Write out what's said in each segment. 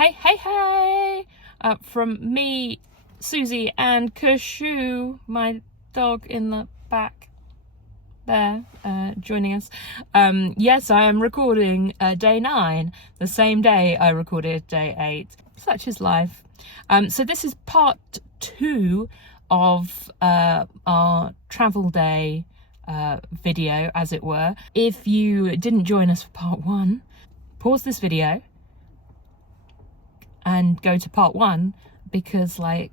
Hey, from me, Susie, and Kashu, my dog in the back there, joining us. Yes, I am recording day 9, the same day I recorded day 8. Such is life. So this is part 2 of our travel day video, as it were. If you didn't join us for part 1, pause this video and go to part 1, because you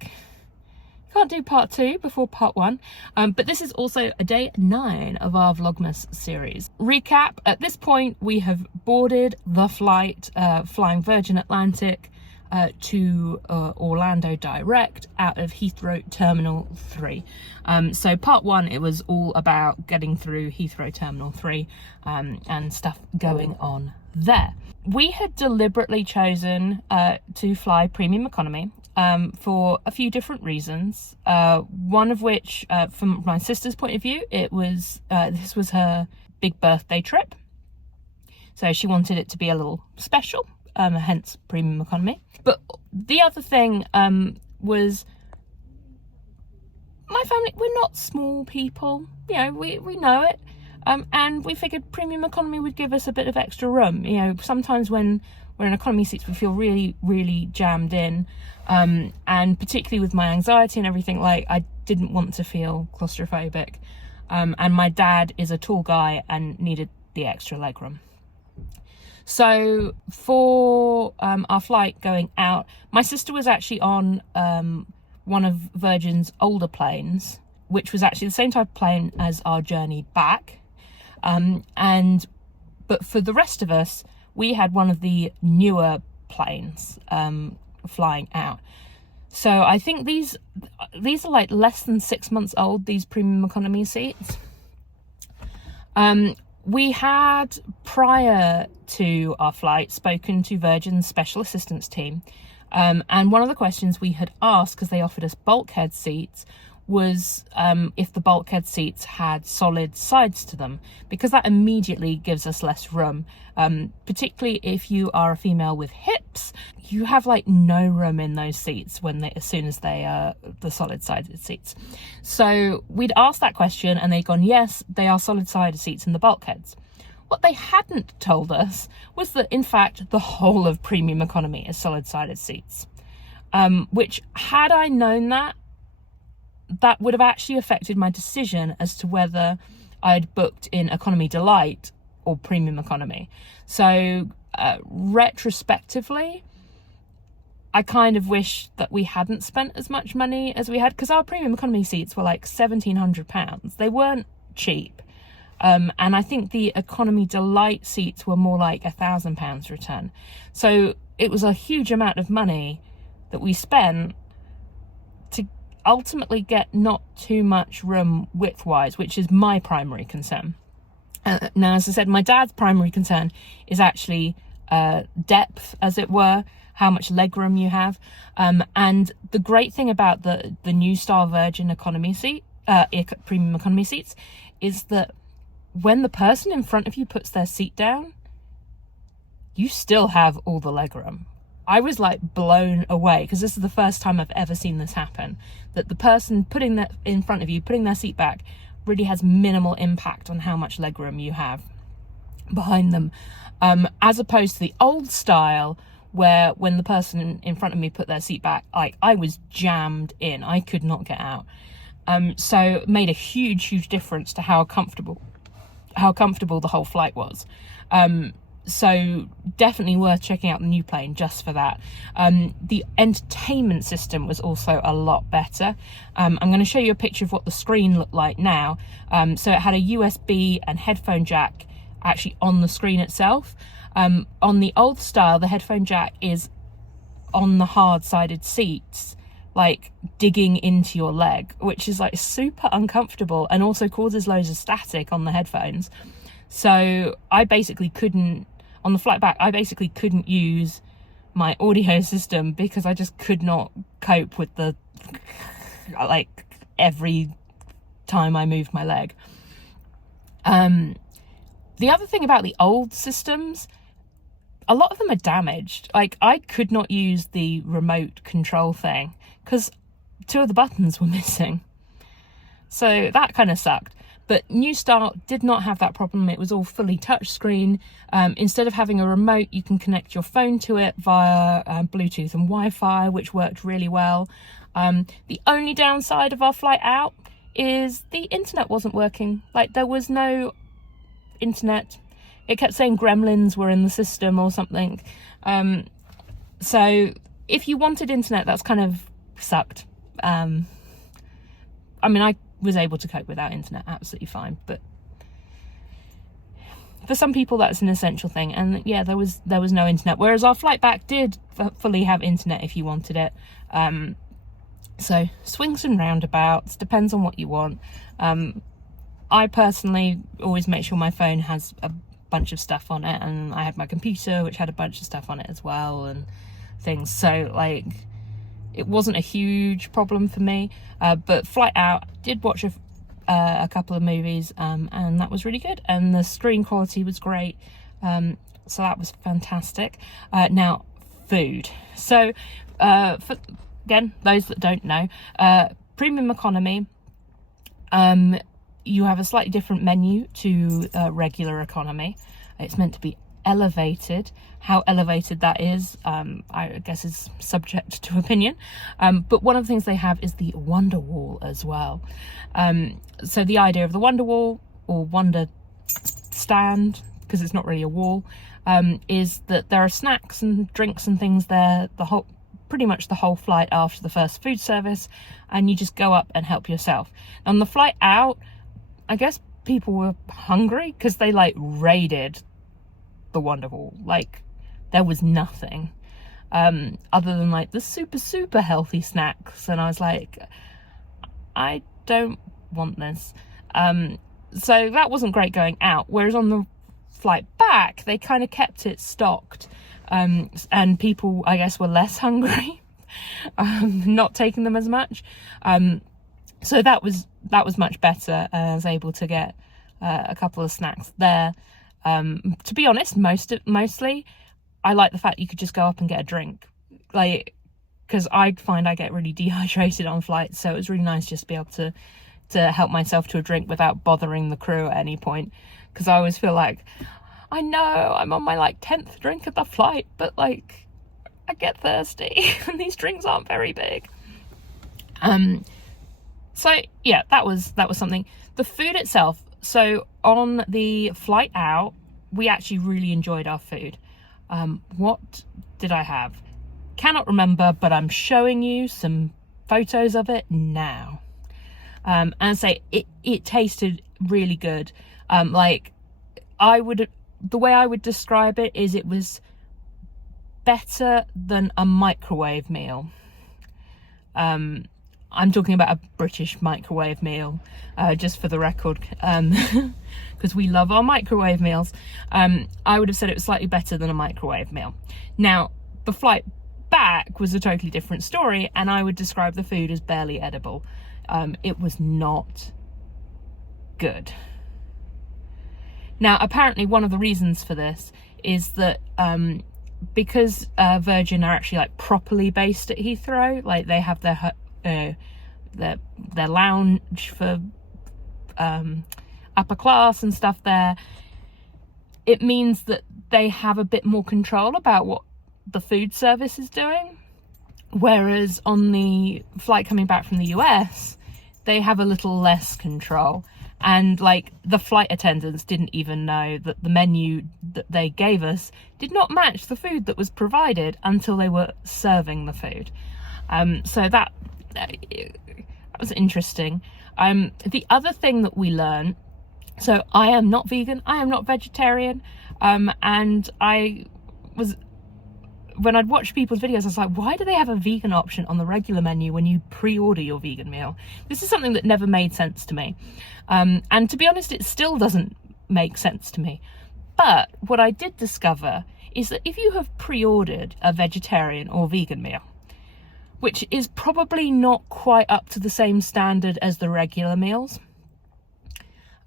can't do part 2 before part 1. But this is also a day 9 of our Vlogmas series. Recap: at this point we have boarded the flight flying Virgin Atlantic to Orlando direct out of Heathrow Terminal 3. So part 1, it was all about getting through Heathrow Terminal 3 and stuff going on there. We had deliberately chosen to fly premium economy for a few different reasons. One of which, from my sister's point of view, it was this was her big birthday trip, so she wanted it to be a little special, hence premium economy. But the other thing was my family, we're not small people, we know it. And we figured premium economy would give us a bit of extra room. Sometimes when we're in economy seats, we feel really, really jammed in. And particularly with my anxiety and everything, I didn't want to feel claustrophobic. And my dad is a tall guy and needed the extra legroom. So for our flight going out, my sister was actually on one of Virgin's older planes, which was actually the same type of plane as our journey back. But for the rest of us, we had one of the newer planes flying out. So I think these are less than 6 months old, these premium economy seats. We had, prior to our flight, spoken to Virgin's special assistance team. And one of the questions we had asked, because they offered us bulkhead seats, was if the bulkhead seats had solid sides to them, because that immediately gives us less room, particularly if you are a female with hips. You have no room in those seats as soon as they are the solid sided seats. So we'd asked that question and they'd gone, yes, they are solid sided seats in the bulkheads. What they hadn't told us was that, in fact, the whole of premium economy is solid sided seats, which, had I known that would have actually affected my decision as to whether I'd booked in economy delight or premium economy. So retrospectively, I kind of wish that we hadn't spent as much money as we had, because our premium economy seats were £1,700. They weren't cheap. And I think the economy delight seats were more like £1,000 return. So it was a huge amount of money that we spent to ultimately get not too much room width-wise, which is my primary concern. Now, as I said, my dad's primary concern is actually depth, as it were, how much legroom you have. And the great thing about the new style Virgin economy seat, premium economy seats, is that when the person in front of you puts their seat down, you still have all the legroom. I was blown away, because this is the first time I've ever seen this happen, that the person putting that in front of you, putting their seat back, really has minimal impact on how much legroom you have behind them, as opposed to the old style, where when the person in front of me put their seat back, I was jammed in. I could not get out. So it made a huge difference to how comfortable the whole flight was. So definitely worth checking out the new plane just for that. The entertainment system was also a lot better. I'm going to show you a picture of what the screen looked like now. So it had a USB and headphone jack actually on the screen itself. On the old style, the headphone jack is on the hard-sided seats, digging into your leg, which is super uncomfortable and also causes loads of static on the headphones. So I basically couldn't, on the flight back, use my audio system, because I just could not cope with the every time I moved my leg. The other thing about the old systems, a lot of them are damaged. Like, I could not use the remote control thing because 2 of the buttons were missing. So that kind of sucked. But New Start did not have that problem. It was all fully touchscreen. Instead of having a remote, you can connect your phone to it via Bluetooth and Wi-Fi, which worked really well. The only downside of our flight out is the internet wasn't working. Like, there was no internet. It kept saying gremlins were in the system or something. So if you wanted internet, that's kind of sucked. I mean, I was able to cope without internet absolutely fine, but for some people that's an essential thing. And yeah, there was no internet, whereas our flight back did fully have internet if you wanted it. So swings and roundabouts, depends on what you want. I personally always make sure my phone has a bunch of stuff on it, and I had my computer which had a bunch of stuff on it as well and things, so like it wasn't a huge problem for me. But flight out, did watch a couple of movies, and that was really good, and the screen quality was great, so that was fantastic. Now, food. So for, again, those that don't know, premium economy, you have a slightly different menu to regular economy. It's meant to be elevated. How elevated that is, I guess, is subject to opinion. But one of the things they have is the Wonder Wall as well. So the idea of the Wonder Wall, or Wonder Stand, because it's not really a wall, is that there are snacks and drinks and things there pretty much the whole flight after the first food service, and you just go up and help yourself. On the flight out, I guess people were hungry because they like raided the Wonder Wall. Like, there was nothing other than like the super healthy snacks, and I was like, I don't want this. So that wasn't great going out, whereas on the flight back they kind of kept it stocked, and people, I guess, were less hungry, not taking them as much, so that was much better. I was able to get a couple of snacks there. To be honest, mostly I like the fact you could just go up and get a drink, like, because I find I get really dehydrated on flights, so it was really nice just to be able to help myself to a drink without bothering the crew at any point, because I always feel like, I know I'm on my like 10th drink of the flight, but like I get thirsty and these drinks aren't very big. So yeah, that was something. The food itself, so on the flight out, we actually really enjoyed our food. What did I have? Cannot remember, but I'm showing you some photos of it now. And I say it tasted really good. Like, the way I would describe it is it was better than a microwave meal. I'm talking about a British microwave meal, just for the record, because we love our microwave meals. I would have said it was slightly better than a microwave meal. Now, the flight back was a totally different story, and I would describe the food as barely edible. It was not good. Now, apparently one of the reasons for this is that because Virgin are actually like properly based at Heathrow, like they have their lounge for upper class and stuff there, it means that they have a bit more control about what the food service is doing, whereas on the flight coming back from the US they have a little less control. And like, the flight attendants didn't even know that the menu that they gave us did not match the food that was provided until they were serving the food. So that was interesting. The other thing that we learned, so I am not vegan, I am not vegetarian, and when I'd watch people's videos, I was like, why do they have a vegan option on the regular menu when you pre-order your vegan meal? This is something that never made sense to me. And to be honest, it still doesn't make sense to me. But what I did discover is that if you have pre-ordered a vegetarian or vegan meal, which is probably not quite up to the same standard as the regular meals,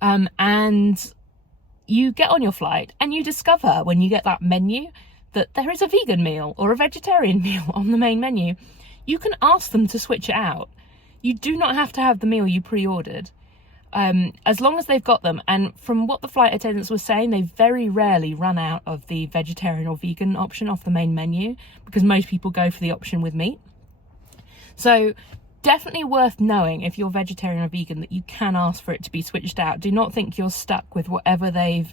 and you get on your flight and you discover when you get that menu that there is a vegan meal or a vegetarian meal on the main menu, you can ask them to switch it out. You do not have to have the meal you pre-ordered, as long as they've got them. And from what the flight attendants were saying, they very rarely run out of the vegetarian or vegan option off the main menu, because most people go for the option with meat. So definitely worth knowing, if you're vegetarian or vegan, that you can ask for it to be switched out. Do not think you're stuck with whatever they've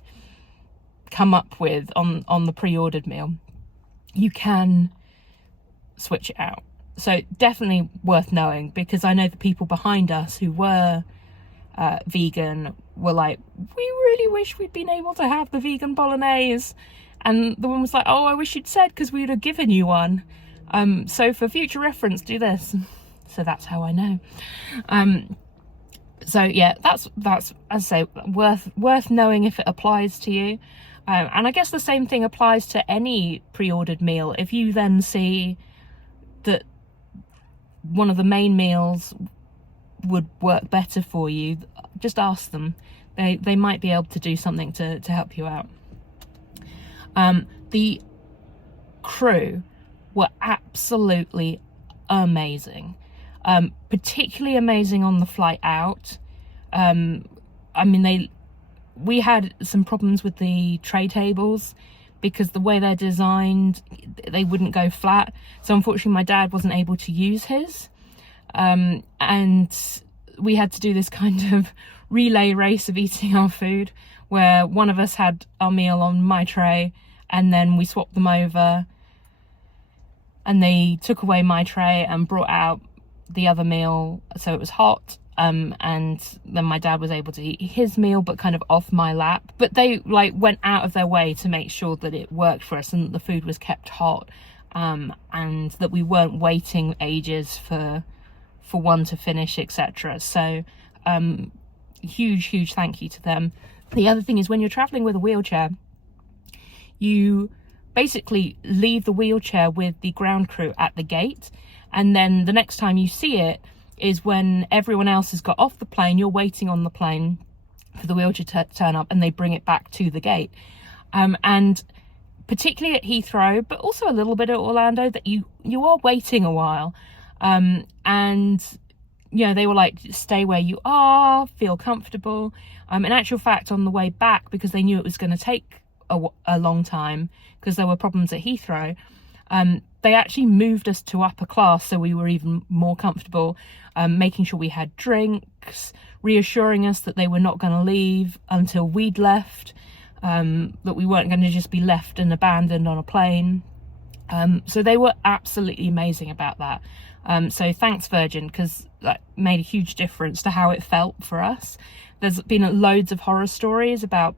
come up with on the pre-ordered meal. You can switch it out. So definitely worth knowing, because I know the people behind us who were vegan were like, we really wish we'd been able to have the vegan bolognese. And the woman was like, oh, I wish you'd said, because we would have given you one. So for future reference, do this. So that's how I know. So yeah, that's as I say, worth knowing if it applies to you. And I guess the same thing applies to any pre-ordered meal. If you then see that one of the main meals would work better for you, just ask them. They might be able to do something to help you out. The crew were absolutely amazing, particularly amazing on the flight out. I mean, we had some problems with the tray tables, because the way they're designed, they wouldn't go flat. So unfortunately my dad wasn't able to use his, and we had to do this kind of relay race of eating our food, where one of us had our meal on my tray, and then we swapped them over, and they took away my tray and brought out the other meal so it was hot. And then my dad was able to eat his meal, but kind of off my lap. But they like went out of their way to make sure that it worked for us and that the food was kept hot, and that we weren't waiting ages for one to finish, etc. So huge thank you to them. The other thing is, when you're traveling with a wheelchair, you basically leave the wheelchair with the ground crew at the gate, and then the next time you see it is when everyone else has got off the plane. You're waiting on the plane for the wheelchair to turn up, and they bring it back to the gate. And particularly at Heathrow, but also a little bit at Orlando, that you are waiting a while. And you know, they were like, stay where you are, feel comfortable. In actual fact, on the way back, because they knew it was going to take a long time, because there were problems at Heathrow, they actually moved us to upper class, so we were even more comfortable, making sure we had drinks, reassuring us that they were not going to leave until we'd left, that we weren't going to just be left and abandoned on a plane. So they were absolutely amazing about that. So thanks, Virgin, because that made a huge difference to how it felt for us. There's been loads of horror stories about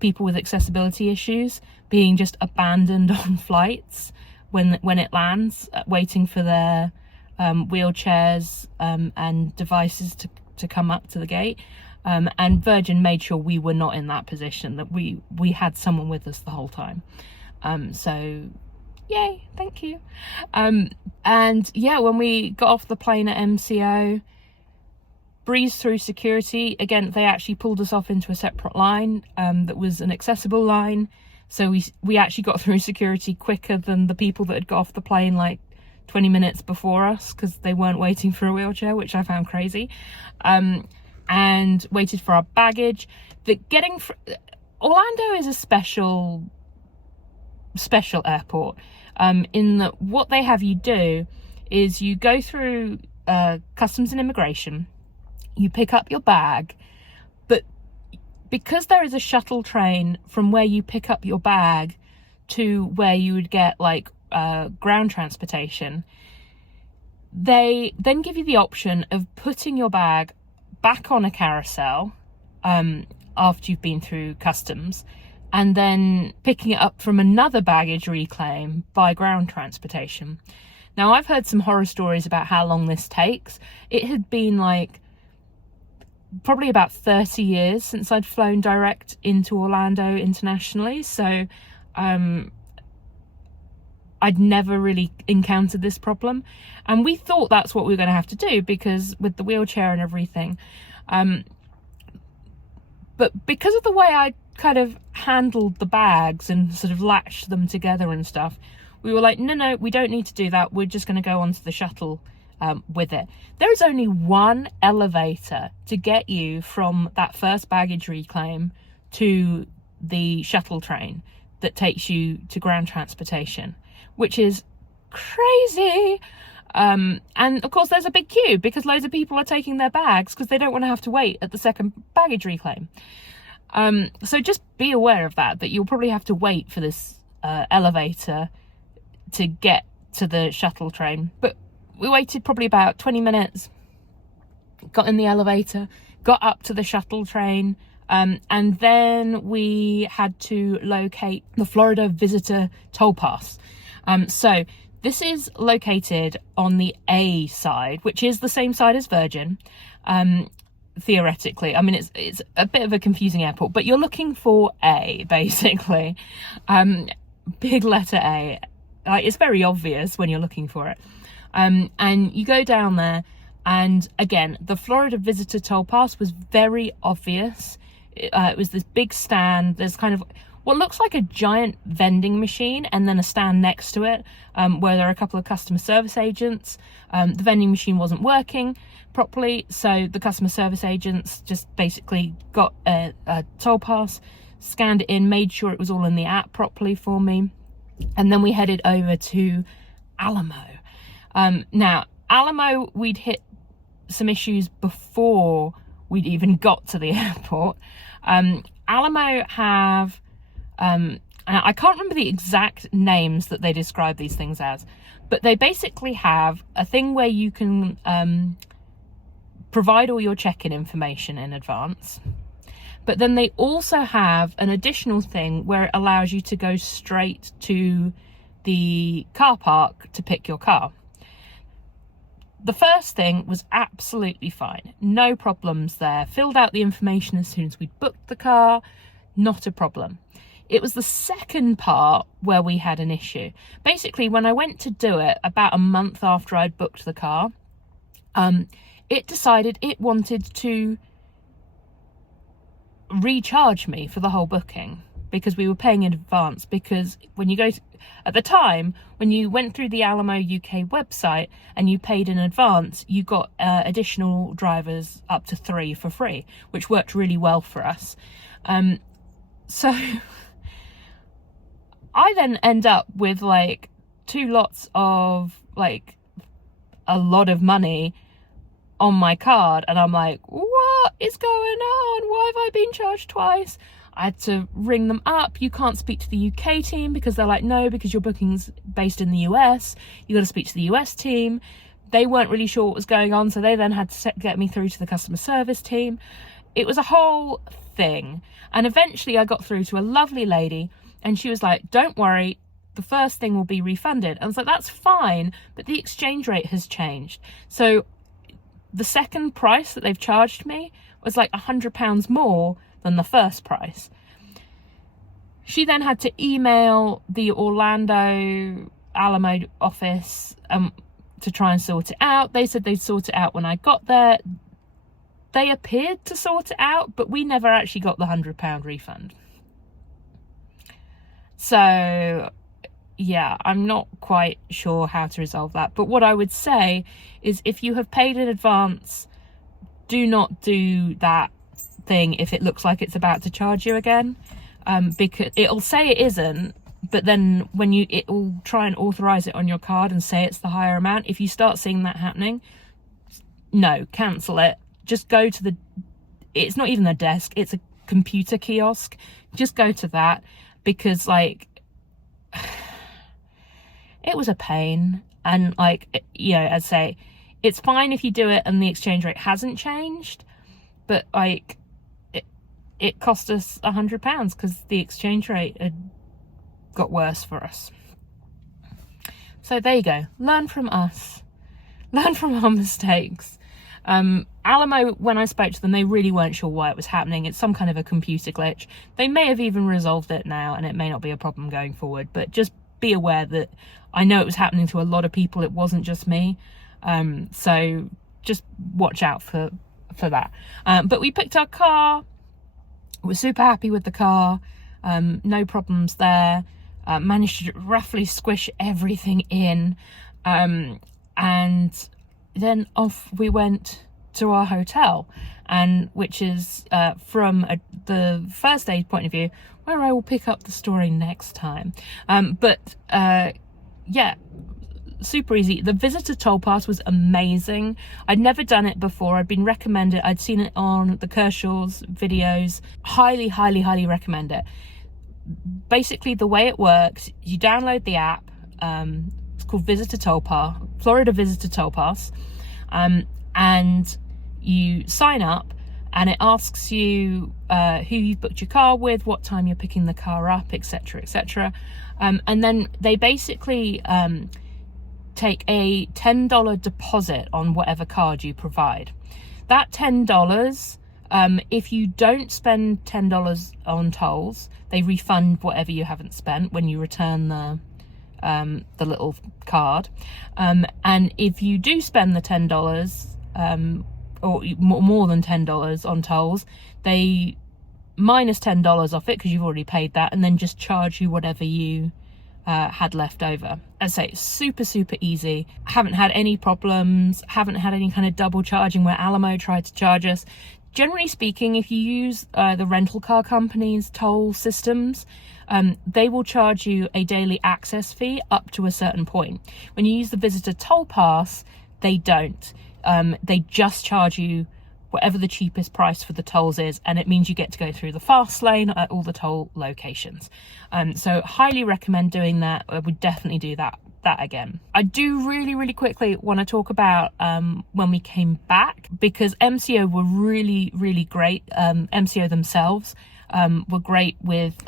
people with accessibility issues being just abandoned on flights when it lands, waiting for their wheelchairs and devices to come up to the gate. And Virgin made sure we were not in that position, that we had someone with us the whole time. So yay, thank you. And yeah, when we got off the plane at MCO, breezed through security. Again, they actually pulled us off into a separate line that was an accessible line. So we actually got through security quicker than the people that had got off the plane like 20 minutes before us, because they weren't waiting for a wheelchair, which I found crazy. And waited for our baggage. Orlando is a special airport, in that what they have you do is you go through customs and immigration, you pick up your bag, but because there is a shuttle train from where you pick up your bag to where you would get like ground transportation, they then give you the option of putting your bag back on a carousel after you've been through customs, and then picking it up from another baggage reclaim by ground transportation. Now, I've heard some horror stories about how long this takes. It had been like probably about 30 years since I'd flown direct into Orlando internationally, so I'd never really encountered this problem, and we thought that's what we were going to have to do because with the wheelchair and everything. But because of the way I kind of handled the bags and sort of latched them together and stuff, we were like, no, we don't need to do that. We're just going to go onto the shuttle with it. There is only one elevator to get you from that first baggage reclaim to the shuttle train that takes you to ground transportation, which is crazy. And of course there's a big queue because loads of people are taking their bags because they don't want to have to wait at the second baggage reclaim. So just be aware of that you'll probably have to wait for this elevator to get to the shuttle train. But we waited probably about 20 minutes, got in the elevator, got up to the shuttle train, and then we had to locate the Florida Visitor Toll Pass. So this is located on the A side, which is the same side as Virgin, theoretically. I mean, it's a bit of a confusing airport, but you're looking for A, basically. Big letter A. It's very obvious when you're looking for it. And you go down there, and again, the Florida Visitor Toll Pass was very obvious. It was this big stand. There's kind of what looks like a giant vending machine and then a stand next to it, where there are a couple of customer service agents. The vending machine wasn't working properly, so the customer service agents just basically got a toll pass, scanned it in, made sure it was all in the app properly for me, and then we headed over to Alamo. Now, Alamo, we'd hit some issues before we'd even got to the airport. Alamo have, I can't remember the exact names that they describe these things as, but they basically have a thing where you can provide all your check-in information in advance. But then they also have an additional thing where it allows you to go straight to the car park to pick your car. The first thing was absolutely fine. No problems there. Filled out the information as soon as we booked the car. Not a problem. It was the second part where we had an issue. Basically, when I went to do it about a month after I'd booked the car, it decided it wanted to recharge me for the whole booking because we were paying in advance. Because when you go to, at the time, when you went through the Alamo UK website and you paid in advance, you got additional drivers up to 3 for free, which worked really well for us. So I then end up with like 2 lots of like a lot of money on my card, and I'm like, what is going on? Why have I been charged twice? I had to ring them up. You can't speak to the UK team because they're like, no, because your booking's based in the US. You got to speak to the US team. They weren't really sure what was going on, so they then had to get me through to the customer service team. It was a whole thing. And eventually I got through to a lovely lady, and she was like, don't worry, the first thing will be refunded. I was like, that's fine, but the exchange rate has changed. So the second price that they've charged me was like £100 more than the first price. She then had to email the Orlando Alamo office to try and sort it out. They said they'd sort it out when I got there. They appeared to sort it out, but we never actually got the £100 refund. So yeah, I'm not quite sure how to resolve that. But what I would say is, if you have paid in advance, do not do that thing if it looks like it's about to charge you again, because it'll say it isn't, but then when it will try and authorize it on your card and say it's the higher amount. If you start seeing that happening, no, cancel it. Just go to it's not even a desk, it's a computer kiosk. Just go to that, because like it was a pain. And like, you know, I'd say it's fine if you do it and the exchange rate hasn't changed, but like it cost us £100 because the exchange rate had got worse for us. So there you go. Learn from us. Learn from our mistakes. Alamo, when I spoke to them, they really weren't sure why it was happening. It's some kind of a computer glitch. They may have even resolved it now, and it may not be a problem going forward, but just be aware that I know it was happening to a lot of people. It wasn't just me. So just watch out for that. But we picked our car. Was super happy with the car, no problems there. Managed to roughly squish everything in, and then off we went to our hotel, and which is from the first aid point of view, where I will pick up the story next time. But yeah, super easy. The visitor toll pass was amazing. I'd never done it before. I'd been recommended. I'd seen it on the Kershaw's videos. Highly, highly, highly recommend it. Basically, the way it works, you download the app. It's called Visitor Toll Pass, Florida Visitor Toll Pass, and you sign up, and it asks you who you've booked your car with, what time you're picking the car up, etc., etc. And then they basically take a $10 deposit on whatever card you provide. That $10, if you don't spend $10 on tolls, they refund whatever you haven't spent when you return the little card. And if you do spend the $10, or more than $10 on tolls, they minus $10 off it because you've already paid that, and then just charge you whatever you had left over. As I say, super, super easy. Haven't had any problems, haven't had any kind of double charging where Alamo tried to charge us. Generally speaking, if you use the rental car companies' toll systems, they will charge you a daily access fee up to a certain point. When you use the visitor toll pass, they don't. They just charge you whatever the cheapest price for the tolls is, and it means you get to go through the fast lane at all the toll locations. So highly recommend doing that. I would definitely do that again. I do really, really quickly want to talk about when we came back, because MCO were really, really great. MCO themselves were great with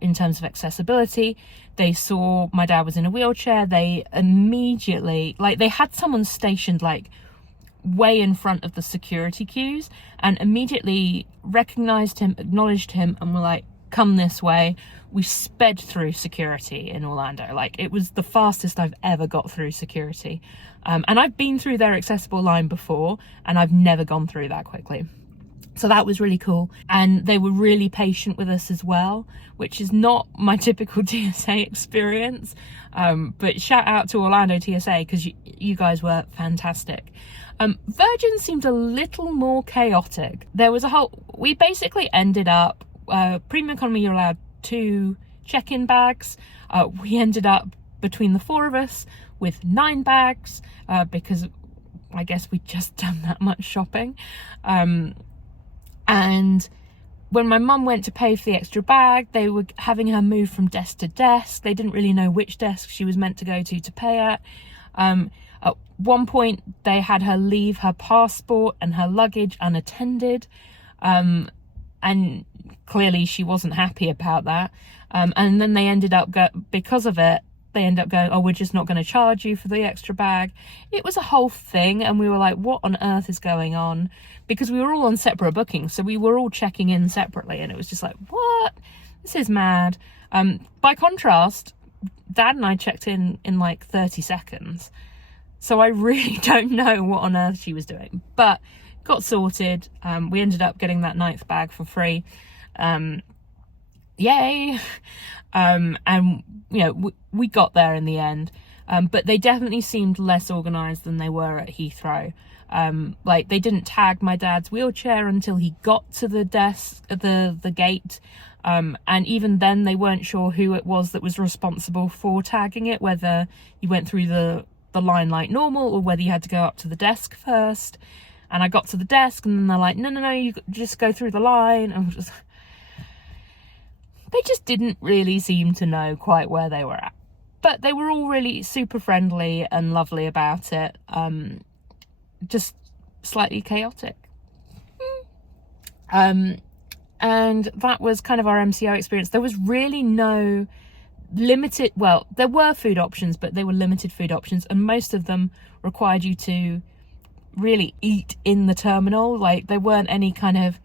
in terms of accessibility. They saw my dad was in a wheelchair. They immediately, like, they had someone stationed like way in front of the security queues, and immediately recognized him, acknowledged him, and were like, come this way. We sped through security in Orlando. Like, it was the fastest I've ever got through security. And I've been through their accessible line before, and I've never gone through that quickly. So that was really cool. And they were really patient with us as well, which is not my typical TSA experience. But shout out to Orlando TSA, because you guys were fantastic. Virgin seemed a little more chaotic. There was we basically ended up, premium economy, you're allowed 2 check-in bags. We ended up, between the 4 of us, with 9 bags, because I guess we'd just done that much shopping. And when my mum went to pay for the extra bag, they were having her move from desk to desk. They didn't really know which desk she was meant to go to pay at. At one point, they had her leave her passport and her luggage unattended. And clearly she wasn't happy about that. And then they ended up, because of it, they ended up going, oh, we're just not going to charge you for the extra bag. It was a whole thing, and we were like, what on earth is going on? Because we were all on separate bookings, so we were all checking in separately, and it was just like, what? This is mad. By contrast, Dad and I checked in like 30 seconds. So I really don't know what on earth she was doing, but got sorted. We ended up getting that 9th bag for free. Yay. And you know, we got there in the end. But they definitely seemed less organized than they were at Heathrow. Like, they didn't tag my dad's wheelchair until he got to the desk, the gate. And even then they weren't sure who it was that was responsible for tagging it, whether you went through the line like normal or whether you had to go up to the desk first. And I got to the desk, and then they're like, no, you just go through the line. And they just didn't really seem to know quite where they were at. But they were all really super friendly and lovely about it. Just slightly chaotic. And that was kind of our MCO experience. There was really no limited, well, there were food options, but they were limited food options, and most of them required you to really eat in the terminal. Like, there weren't any kind of,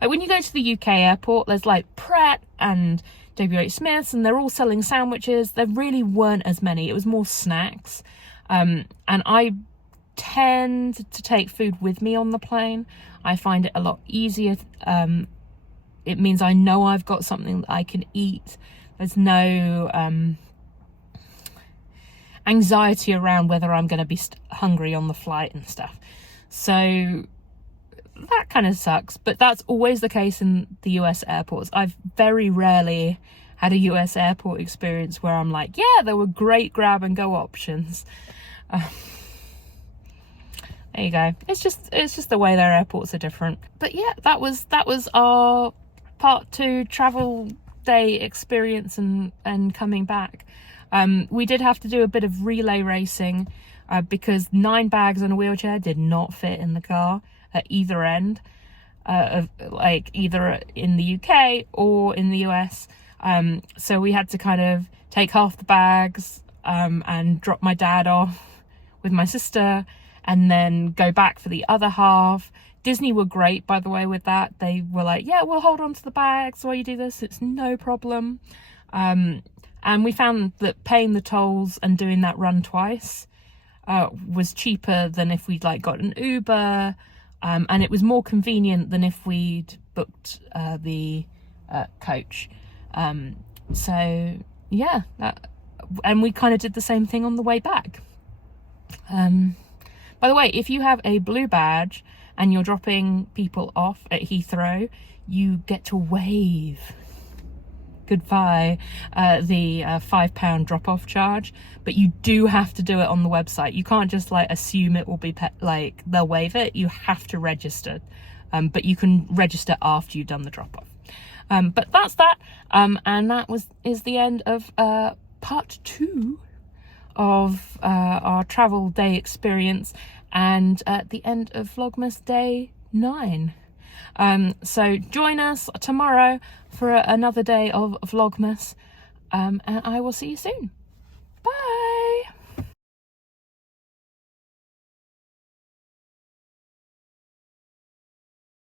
like, when you go to the UK airport, there's like Pret and WH Smith's, and they're all selling sandwiches. There really weren't as many. It was more snacks. And I tend to take food with me on the plane. I find it a lot easier it means I know I've got something that I can eat. There's no anxiety around whether I'm going to be hungry on the flight and stuff. So that kind of sucks, but that's always the case in the US airports. I've very rarely had a US airport experience where I'm like, yeah, there were great grab and go options. There you go. It's just the way their airports are different. But yeah, that was our part 2 travel day experience and coming back. We did have to do a bit of relay racing because 9 bags and a wheelchair did not fit in the car at either end, of like either in the UK or in the US. So we had to kind of take half the bags and drop my dad off with my sister, and then go back for the other half. Disney were great, by the way, with that. They were like, yeah, we'll hold on to the bags while you do this. It's no problem. And we found that paying the tolls and doing that run twice was cheaper than if we'd like got an Uber. And it was more convenient than if we'd booked the coach. So yeah, and we kind of did the same thing on the way back. By the way, if you have a blue badge and you're dropping people off at Heathrow, you get to waive goodbye the £5 drop-off charge, but you do have to do it on the website. You can't just like assume it will be like they'll waive it. You have to register, but you can register after you've done the drop-off. But that's that, and that is the end of part 2 of our travel day experience, and at the end of Vlogmas day 9. So join us tomorrow for another day of Vlogmas, and I will see you soon.